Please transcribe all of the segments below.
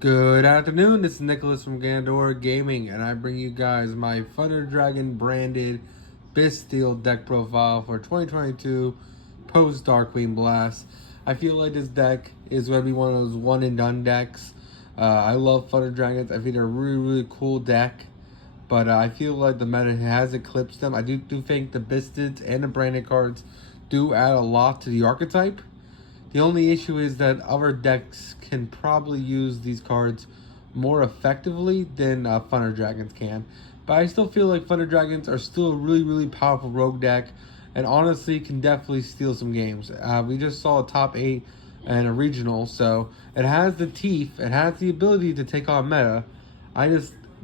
Good afternoon, this is Nicholas from Gandor Gaming, and I bring you guys my Thunder Dragon branded Bysted deck profile for 2022 post DarkWing Blast. I feel like this deck is going to be one of those one and done decks. I love Thunder Dragons. I think they're a really cool deck, but I feel like the meta has eclipsed them. I do think the Bysteds and the branded cards do add a lot to the archetype. The only issue is that other decks can probably use these cards more effectively than Thunder Dragons can. But I still feel like Thunder Dragons are still a really powerful rogue deck, and honestly can definitely steal some games. We just saw a top 8 and a regional, so it has the teeth, it has the ability to take on meta.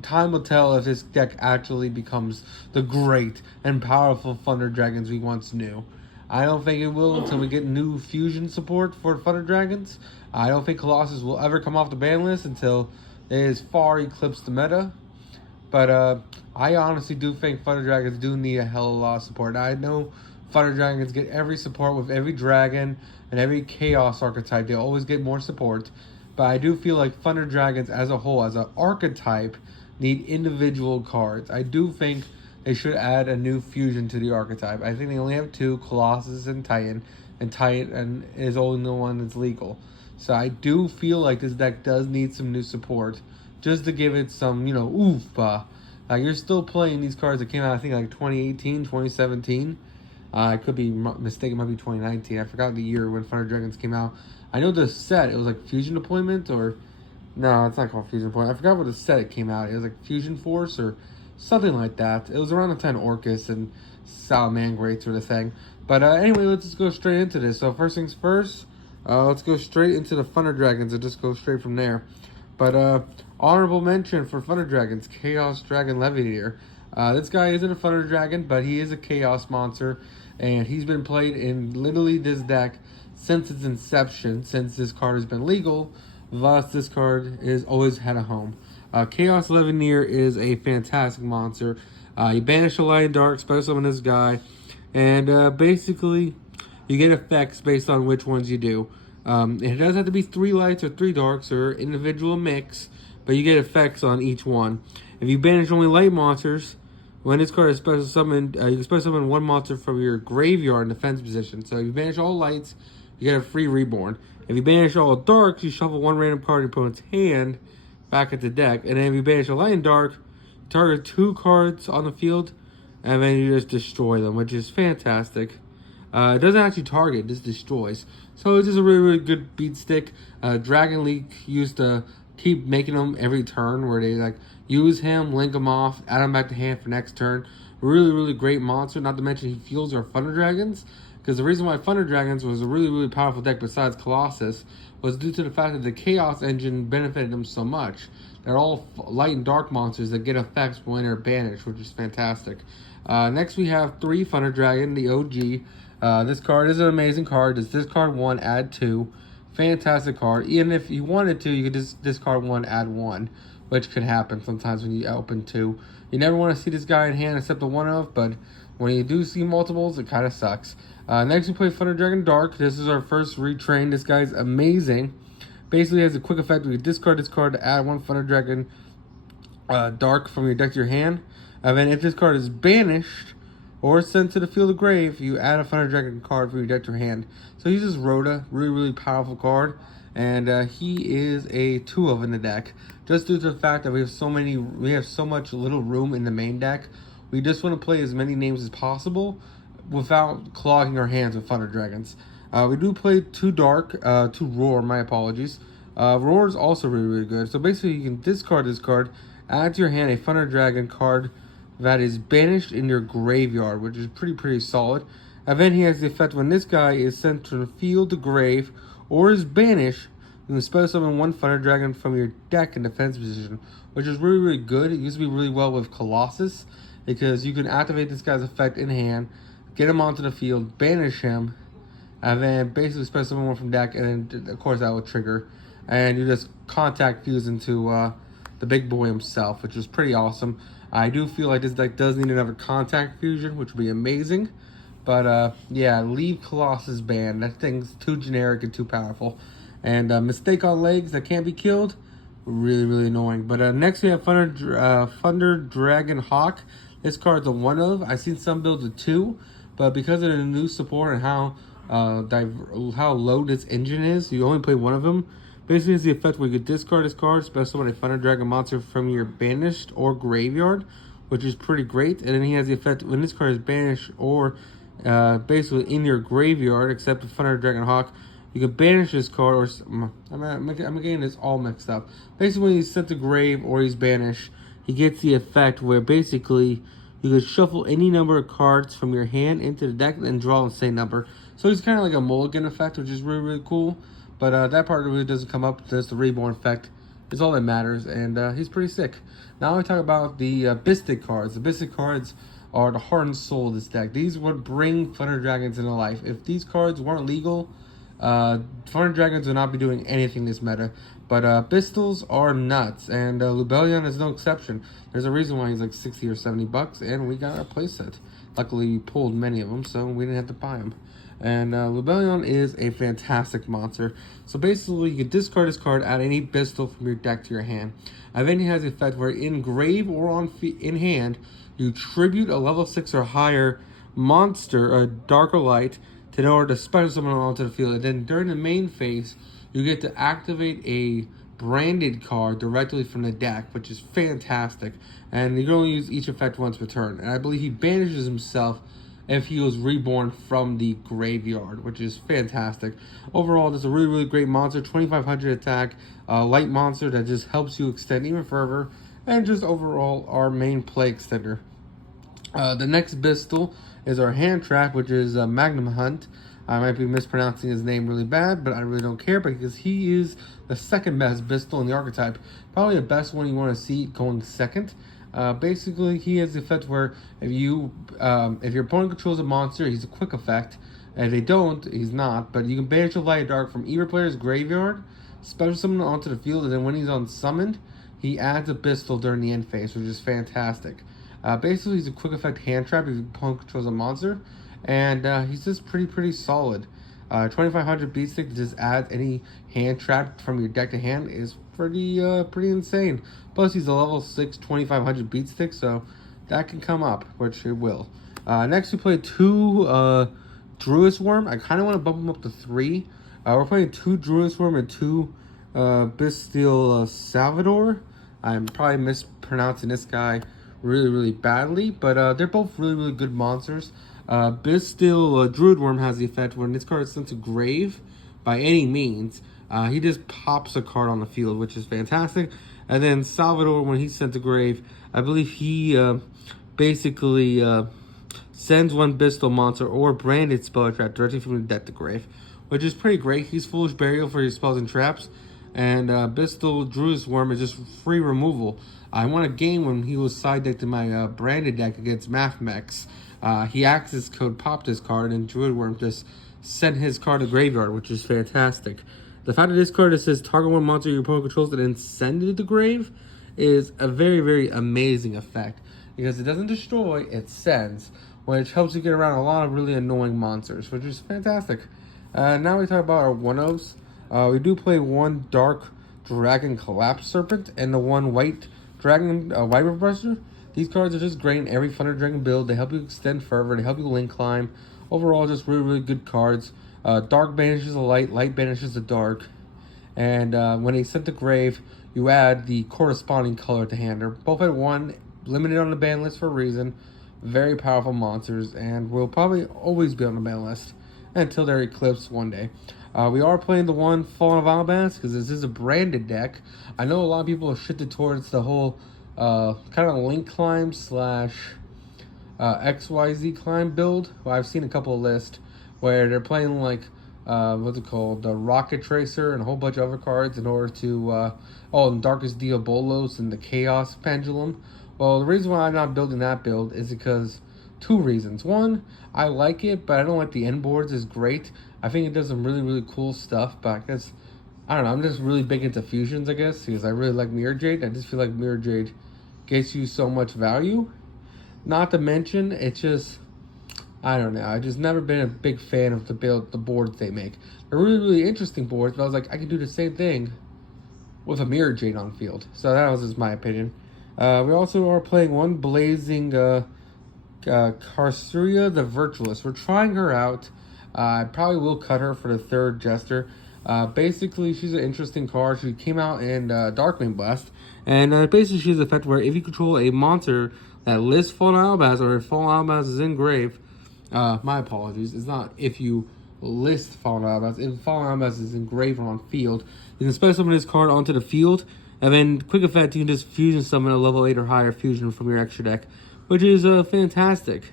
Time will tell if this deck actually becomes the great and powerful Thunder Dragons we once knew. I don't think it will until we get new fusion support for Thunder Dragons. I don't think Colossus will ever come off the ban list until it is far eclipsed the meta. But I honestly do think Thunder Dragons do need a hell of a lot of support. I know Thunder Dragons get every support with every dragon and every chaos archetype. They always get more support. But I do feel like Thunder Dragons as a whole, as an archetype, need individual cards. I do think they should add a new fusion to the archetype. I think they only have two, Colossus and Titan is only the one that's legal. So I do feel like this deck does need some new support, just to give it some, oof. Like, you're still playing these cards that came out, I think, like 2018, 2017. I could be mistaken, it might be 2019. I forgot the year when Thunder Dragons came out. I know the set, it was like Fusion Deployment, or no, it's not called Fusion Deployment. I forgot what the set it came out. It was like Fusion Force or something like that. It was around the time Orcus and Salamangreat sort of thing. But anyway, let's just go straight into this. So first things first, let's go straight into the Thunder Dragons and just go straight from there. But honorable mention for Thunder Dragons, Chaos Dragon Leviator. This guy isn't a Thunder Dragon, but he is a Chaos monster, and he's been played in literally this deck since its inception, since this card has been legal. Thus, this card is always had a home. Chaos Leviator is a fantastic monster. You banish a light and dark, special summon this guy, and basically you get effects based on which ones you do. It does have to be 3 lights or 3 darks or individual mix, but you get effects on each one. If you banish only light monsters, when this card is special summoned, you can special summon 1 monster from your graveyard in defense position. So if you banish all lights, you get a free reborn. If you banish all darks, you shuffle 1 random card in your opponent's hand back at the deck. And then if you banish a light and dark, you target 2 cards on the field, and then you just destroy them, which is fantastic. It doesn't actually target, it just destroys. So it's just a really good beat stick. Dragon League used to keep making them every turn, where they like use him, link him off, add him back to hand for next turn. Really great monster, not to mention he fuels our Thunder Dragons. Because the reason why Thunder Dragons was a really powerful deck besides Colossus was due to the fact that the Chaos engine benefited them so much. They're all light and dark monsters that get effects when they're banished, which is fantastic. Next we have 3 Thunder Dragon, the OG. This card is an amazing card. Just discard 1, add 2. Fantastic card. Even if you wanted to, you could just discard 1, add 1, which could happen sometimes when you open 2. You never want to see this guy in hand except the one of, but when you do see multiples, it kind of sucks. Next, we play Thunder Dragon Dark. This is our first retrain. This guy's amazing. Basically, has a quick effect. We discard this card to add 1 Thunder Dragon Dark from your deck to your hand. And then if this card is banished or sent to the field of grave, you add a Thunder Dragon card from your deck to your hand. So he's just Rhoda, really powerful card. And he is a 2 of in the deck. Just due to the fact that we have so much little room in the main deck. We just want to play as many names as possible without clogging our hands with Thunder Dragons. We do play 2 Dark, 2 Roar, my apologies. Roar is also really good. So basically you can discard this card, add to your hand a Thunder Dragon card that is banished in your graveyard, which is pretty solid. And then he has the effect when this guy is sent from the field to grave or is banished, you can special summon 1 Thunder Dragon from your deck in defense position, which is really good. It used to be really well with Colossus, because you can activate this guy's effect in hand, get him onto the field, banish him, and then basically special summon 1 from deck, and then of course that will trigger, and you just contact fuse into the big boy himself, which is pretty awesome. I do feel like this deck does need another contact fusion, which would be amazing. But yeah, leave Colossus banned. That thing's too generic and too powerful. And Mistake on Legs that can't be killed. Really annoying. But next we have Thunder Dragon Hawk. This card's a one of. I've seen some builds with two, but because of the new support and how low this engine is, you only play one of them. Basically, it's the effect where you could discard this card, special when a Thunder Dragon monster from your banished or graveyard, which is pretty great. And then he has the effect when this card is banished or basically in your graveyard, except the Thunder Dragon Hawk. You can banish this card, or I'm getting this all mixed up. Basically, when he's sent to grave or he's banished, he gets the effect where basically you can shuffle any number of cards from your hand into the deck and draw the same number. So he's kind of like a mulligan effect, which is really cool. But that part really doesn't come up. Just the reborn effect is all that matters, and he's pretty sick. Now we talk about the Bysted cards. The Bysted cards are the heart and soul of this deck. These would bring Thunder Dragons into life. If these cards weren't legal, Thunder Dragons would not be doing anything this meta. But Bystels are nuts, and Lubellion is no exception. There's a reason why he's like 60 or 70 bucks, and we got a playset. Luckily, we pulled many of them, so we didn't have to buy them. And Lubellion is a fantastic monster. So basically, you can discard this card, add any Bystel from your deck to your hand. And then he has the effect where in grave or in hand, you tribute a level 6 or higher monster, a dark or light, in order to special summon onto the field. And then during the main phase, you get to activate a branded card directly from the deck, which is fantastic. And you can only use each effect once per turn. And I believe he banishes himself if he was reborn from the graveyard, which is fantastic. Overall, this is a really great monster. 2500 attack, light monster that just helps you extend even further. And just overall, our main play extender. The next Bystel is our hand trap, which is Magnum Hunt. I might be mispronouncing his name really bad, but I really don't care because he is the second best Bystel in the archetype. Probably the best one you want to see going second. Basically, he has the effect where if your opponent controls a monster, he's a quick effect. And if they don't, he's not. But you can banish a light dark from either player's graveyard, special summon onto the field, and then when he's unsummoned, he adds a Bystel during the end phase, which is fantastic. Basically, he's a quick effect hand trap if your opponent controls a monster, and he's just pretty solid. 2500 beat stick to just add any hand trap from your deck to hand is pretty insane. Plus, he's a level 6 2500 beat stick, so that can come up, which it will. Next, we play two Druid's Worm. I kind of want to bump him up to 3. We're playing 2 Druid's Worm and 2 Bystel Salvador. I'm probably mispronouncing this guy really badly, but they're both really good monsters. Bystel Druid Worm has the effect when this card is sent to grave by any means, he just pops a card on the field, which is fantastic. And then Salvador, when he's sent to grave, I believe he basically sends one Bystel monster or branded spell trap directly from the deck to grave, which is pretty great. He's Foolish Burial for your spells and traps, and Bystel Druid's Worm is just free removal. I won a game when he was side decked in my branded deck against Mathmex. He access code popped his card, and Druid Worm just sent his card to graveyard, which is fantastic. The fact that this card that says target one monster your opponent controls and then send it to the grave is a very amazing effect, because it doesn't destroy, it sends, which helps you get around a lot of really annoying monsters, which is fantastic. Now we talk about our 1-0s. We do play one Dark Dragon Collapse Serpent and the one White Dragon White Repressor. These cards are just great in every Thunder Dragon build. They help you extend further, they help you link climb. Overall, just really good cards. Dark banishes the light, light banishes the dark. And when they sent to grave, you add the corresponding color to hand. They're both at 1, limited on the ban list for a reason. Very powerful monsters, and will probably always be on the ban list until they're eclipsed one day. We are playing the one Fallen of Alabas because this is a branded deck. I know a lot of people have shifted towards the whole kind of link climb slash XYZ climb build. Well, I've seen a couple of lists where they're playing like what's it called, the Rocket Tracer and a whole bunch of other cards in order to and Darkest Diabolos and the Chaos Pendulum. Well, the reason why I'm not building that build is because 2 reasons. One, I like it, but I don't like the end boards is great. I think it does some really cool stuff, but I guess, I don't know, I'm just really big into fusions, I guess, because I really like Mirror Jade. I just feel like Mirror Jade gets you so much value. Not to mention, it's just, I don't know, I've just never been a big fan of the boards they make. They're really interesting boards, but I was like, I can do the same thing with a Mirror Jade on field. So that was just my opinion. We also are playing one Blazing Carceria the Virtualist. We're trying her out. I probably will cut her for the third Jester. Basically, she's an interesting card. She came out in DarkWing Blast. And basically, she's an effect where if you control a monster that lists Fallen Albaz or if Fallen Albaz is in grave, my apologies, it's not if you list Fallen Albaz. If Fallen Albaz is in grave or on field, you can special summon this card onto the field. And then, quick effect, you can just fusion summon a level 8 or higher fusion from your extra deck, which is fantastic.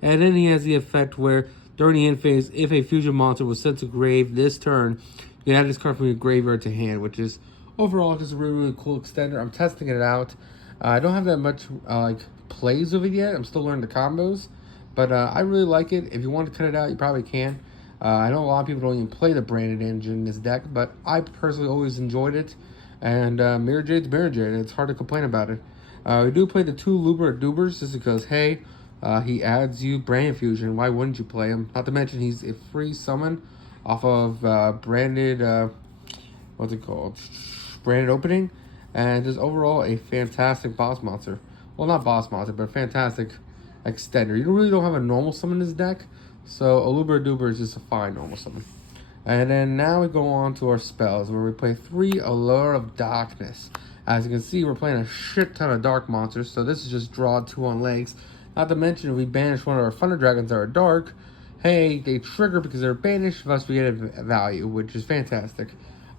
And then he has the effect where, during the end phase, if a fusion monster was sent to grave this turn, you can add this card from your graveyard to hand, which is overall just a really, really cool extender. I'm testing it out. I don't have that much plays with it yet. I'm still learning the combos, but I really like it. If you want to cut it out, you probably can. I know a lot of people don't even play the branded engine in this deck, but I personally always enjoyed it. And Mirror Jade's Mirror Jade. It's hard to complain about it. We do play the 2 Luber Dubers just because, hey, he adds you Brand Fusion. Why wouldn't you play him? Not to mention he's a free summon off of branded, what's it called? Branded opening. And just overall a fantastic boss monster. Well, not boss monster, but a fantastic extender. You really don't have a normal summon in this deck. So a Luber Duber is just a fine normal summon. And then now we go on to our spells, where we play 3 Allure of Darkness. As you can see, we're playing a shit ton of dark monsters, so this is just draw 2 on legs. Not to mention, if we banish one of our Thunder Dragons that are dark, hey, they trigger because they're banished, thus we get a value, which is fantastic.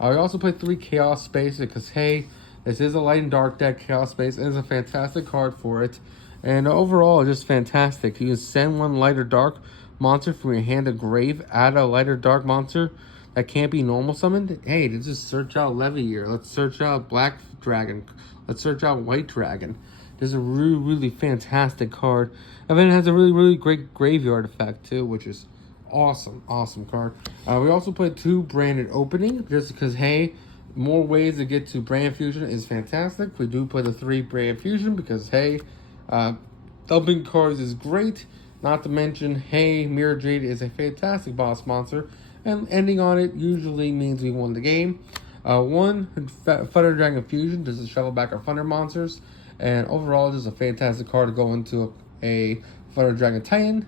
We also play 3 Chaos Space because, hey, this is a light and dark deck. Chaos Space is a fantastic card for it. And overall, just fantastic. You can send 1 light or dark monster from your hand to grave, add a light or dark monster that can't be normal summoned. Hey, let's just search out Levier. Let's search out Black Dragon. Let's search out White Dragon. This is a really, really fantastic card. And then it has a really, really great graveyard effect too, which is awesome, awesome card. We also play 2 Branded Opening, just because, hey, more ways to get to Brand Fusion is fantastic. We do play the 3 Brand Fusion because, hey, dumping cards is great. Not to mention, hey, Mirror Jade is a fantastic boss monster, and ending on it usually means we won the game. 1 Thunder Dragon Fusion, just to shovel back our Thunder monsters, and overall, just a fantastic card to go into a Thunder Dragon Titan.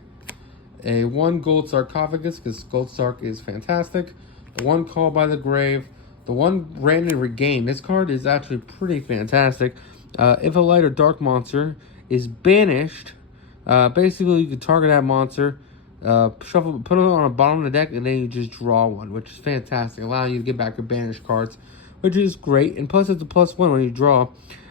A 1 Gold Sarcophagus, because Gold Sark is fantastic. The 1 Call by the Grave. The 1 Branded Regain. This card is actually pretty fantastic. If a light or dark monster is banished, basically, you can target that monster, shuffle, put it on the bottom of the deck, and then you just draw 1, which is fantastic, allowing you to get back your banished cards, which is great. And plus, it's a +1 when you draw.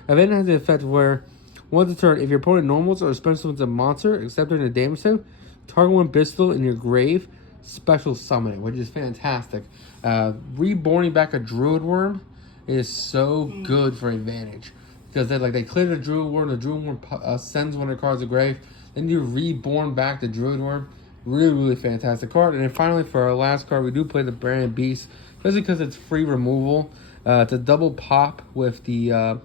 And then it has the effect where, once a turn, if your opponent normals or special summons a monster, except during the damage save, target 1 Bysted in your grave, special summon it, which is fantastic. Reborning back a Druid Worm is so good for advantage. Because they clear the Druid Worm sends one of the cards to grave, then you reborn back the Druid Worm. Really, really fantastic card. And then finally, for our last card, we do play the Branded Beast, just because it's free removal. It's a double pop with the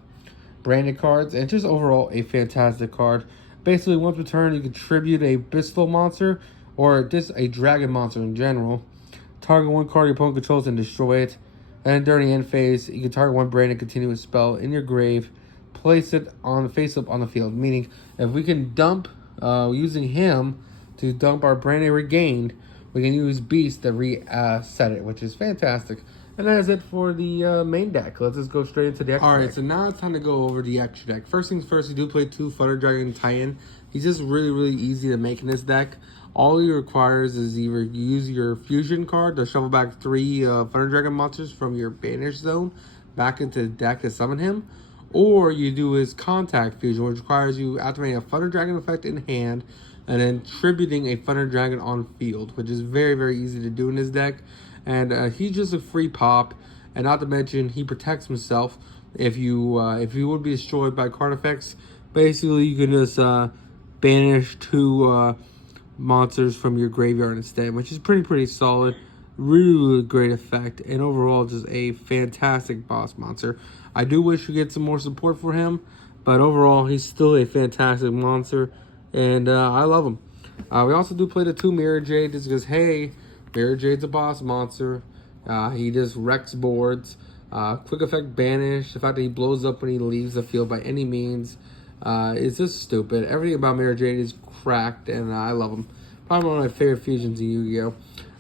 branded cards, and just overall a fantastic card. Basically, once per turn, you can tribute a Bysted monster, or just a dragon monster in general. Target 1 card your opponent controls and destroy it. And during the end phase, you can target 1 branded continuous spell in your grave, place it on face up on the field. Meaning, if we can dump using him to dump our branded regained, we can use Beast to reset it, which is fantastic. And that is it for the main deck. Let's just go straight into the extra deck. Alright, so now it's time to go over the extra deck. First things first, you do play 2 Thunder Dragon Titan. He's just really, really easy to make in this deck. All he requires is either use your Fusion card to shuffle back 3 Thunder Dragon monsters from your Banish Zone back into the deck to summon him. Or you do his Contact Fusion, which requires you activating a Thunder Dragon effect in hand and then tributing a Thunder Dragon on field, which is very, very easy to do in this deck. And he's just a free pop, and not to mention he protects himself if you would be destroyed by card effects. Basically, you can just banish 2 monsters from your graveyard instead, which is pretty solid. Really, really great effect, and overall just a fantastic boss monster. I do wish we get some more support for him, but overall he's still a fantastic monster, and I love him. We also do play the 2 Mirror Jade, just because, hey, Mirror Jade's a boss monster. He just wrecks boards. Quick effect banish. The fact that he blows up when he leaves the field by any means is just stupid. Everything about Mirror Jade is cracked, and I love him. Probably one of my favorite fusions in Yu-Gi-Oh!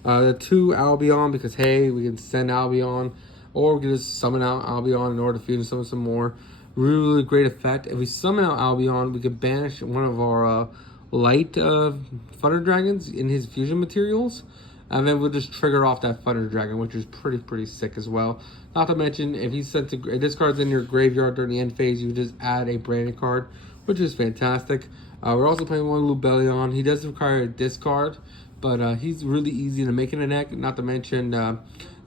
The 2 Albion, because hey, we can send Albion, or we can just summon out Albion in order to fusion summon some more. Really great effect. If we summon out Albion, we can banish one of our light Thunder Dragons in his fusion materials, and then we'll just trigger off that Thunder Dragon, which is pretty sick as well. Not to mention, if he's sent to discards in your graveyard during the end phase, you just add a branded card, which is fantastic. We're also playing one Lubellion. He does require a discard, but he's really easy to make in a deck. Not to mention the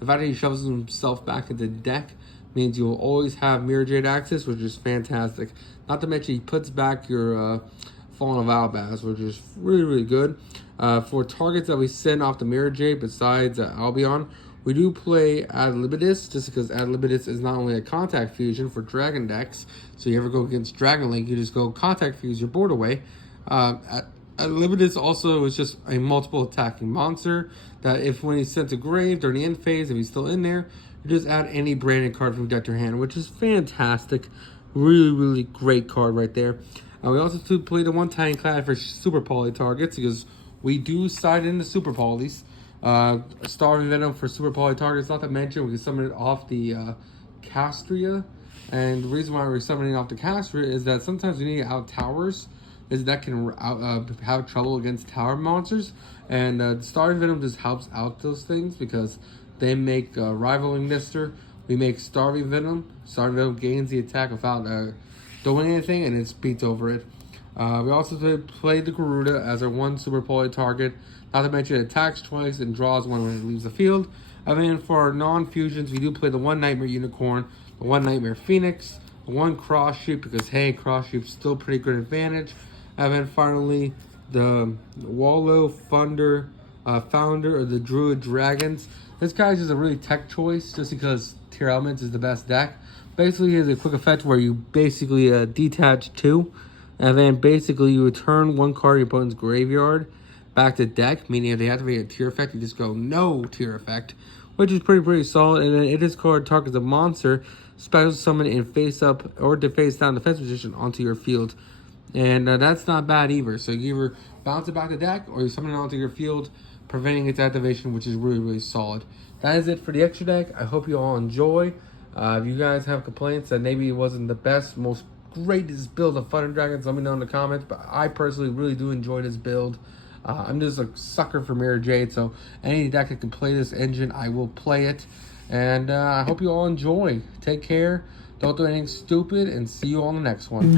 fact that he shoves himself back into the deck means you'll always have Mirror Jade access, which is fantastic. Not to mention he puts back your Fallen of Albaz, which is really good. For targets that we send off the Mirror Jade besides Albion, we do play Ad Libitus, just because Ad Libitus is not only a contact fusion for Dragon decks, so you ever go against Dragon Link, you just go contact fuse your board away. Ad Libitus also is just a multiple attacking monster that if when he's sent to grave during the end phase, if he's still in there, you just add any branded card from deck to your hand, which is fantastic. Really great card right there. We also play the 1 Titan-Clad for Super Poly targets, because we do side in the Super Polys. Starving Venom for Super Poly targets, not to mention we can summon it off the Castria. And the reason why we're summoning off the Castria is that sometimes we need out towers, is that can have trouble against tower monsters. And Starving Venom just helps out those things, because they make Rivaling Nister. We make Starving Venom. Starving Venom gains the attack without doing anything, and it speeds over it. We also play the Garuda as our 1 Super Poly target. Not to mention it attacks twice and draws 1 when it leaves the field. And then for our non-fusions, we do play the 1 Nightmare Unicorn, the 1 Nightmare Phoenix, the 1 Cross Sheep, because hey, Cross Sheep's still pretty good advantage. And then finally, the Wallow Founder of the Druid Dragons. This guy's just a really tech choice, just because Tier Elements is the best deck. Basically, he has a quick effect where you basically detach 2, and then basically you return 1 card in your opponent's graveyard back to deck, meaning if they activate a tier effect, you just go no tier effect, which is pretty solid. And then it is card targets a monster, special summon in face up or face down defense position onto your field. And that's not bad either. So you either bounce it back to deck or you summon it onto your field, preventing its activation, which is really solid. That is it for the extra deck. I hope you all enjoy. If you guys have complaints that maybe it wasn't the best, most greatest build of Thunder Dragons, let me know in the comments. But I personally really do enjoy this build. I'm just a sucker for Mirror Jade, so any deck that can play this engine, I will play it. And I hope you all enjoy. Take care. Don't do anything stupid, and see you on the next one.